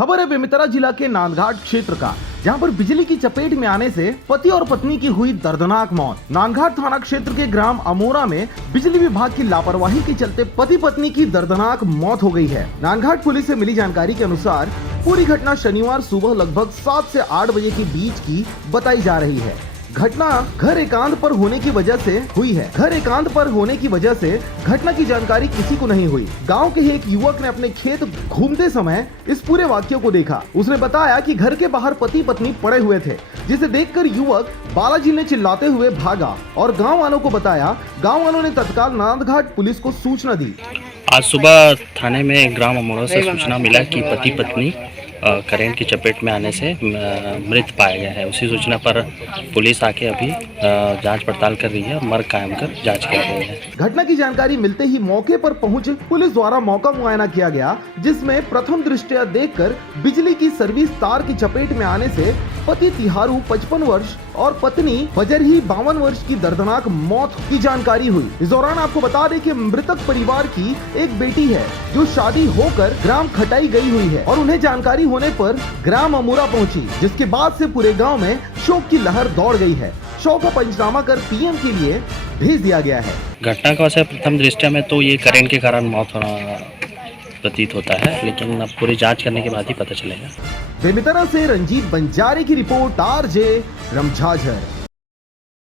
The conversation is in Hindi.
खबर है बेमेतरा जिला के नांदघाट क्षेत्र का, जहां पर बिजली की चपेट में आने से पति और पत्नी की हुई दर्दनाक मौत। नांदघाट थाना क्षेत्र के ग्राम अमोरा में बिजली विभाग की लापरवाही के चलते पति पत्नी की दर्दनाक मौत हो गई है। नांदघाट पुलिस से मिली जानकारी के अनुसार पूरी घटना शनिवार सुबह लगभग 7 से 8 बजे के बीच की बताई जा रही है। घटना घर एकांत पर होने की वजह से हुई है। घर एकांत पर होने की वजह से घटना की जानकारी किसी को नहीं हुई। गांव के ही एक युवक ने अपने खेत घूमते समय इस पूरे वाक्य को देखा। उसने बताया कि घर के बाहर पति पत्नी पड़े हुए थे, जिसे देखकर युवक बालाजी ने चिल्लाते हुए भागा और गाँव वालों को बताया। गाँव वालों ने तत्काल नांदघाट पुलिस को सूचना दी। आज सुबह थाने में ग्राम अमोरा से सूचना मिला कि पति पत्नी करंट की चपेट में आने से मृत पाया गया है। उसी सूचना पर पुलिस आके अभी जांच पड़ताल कर रही है, मर्ग कायम कर जांच कर रही है। घटना की जानकारी मिलते ही मौके पर पहुंच पुलिस द्वारा मौका मुआयना किया गया, जिसमें प्रथम दृष्टया देखकर बिजली की सर्विस तार की चपेट में आने से पति तिहारू 55 वर्ष और पत्नी बजरही 52 वर्ष की दर्दनाक मौत की जानकारी हुई। इस दौरान आपको बता दें कि मृतक परिवार की एक बेटी है जो शादी होकर ग्राम खटाई गई हुई है और उन्हें जानकारी होने पर ग्राम अमोरा पहुंची, जिसके बाद से पूरे गांव में शोक की लहर दौड़ गई है। शव का पंचनामा कर पीएम के लिए भेज दिया गया है। घटना का वैसे प्रथम दृष्टया में तो ये करंट के कारण मौत होना प्रतीत होता है, लेकिन अब पूरी जांच करने के बाद ही पता चलेगा। बेमेतरा से रंजीत बंजारे की रिपोर्ट, आरजे रमझाझर।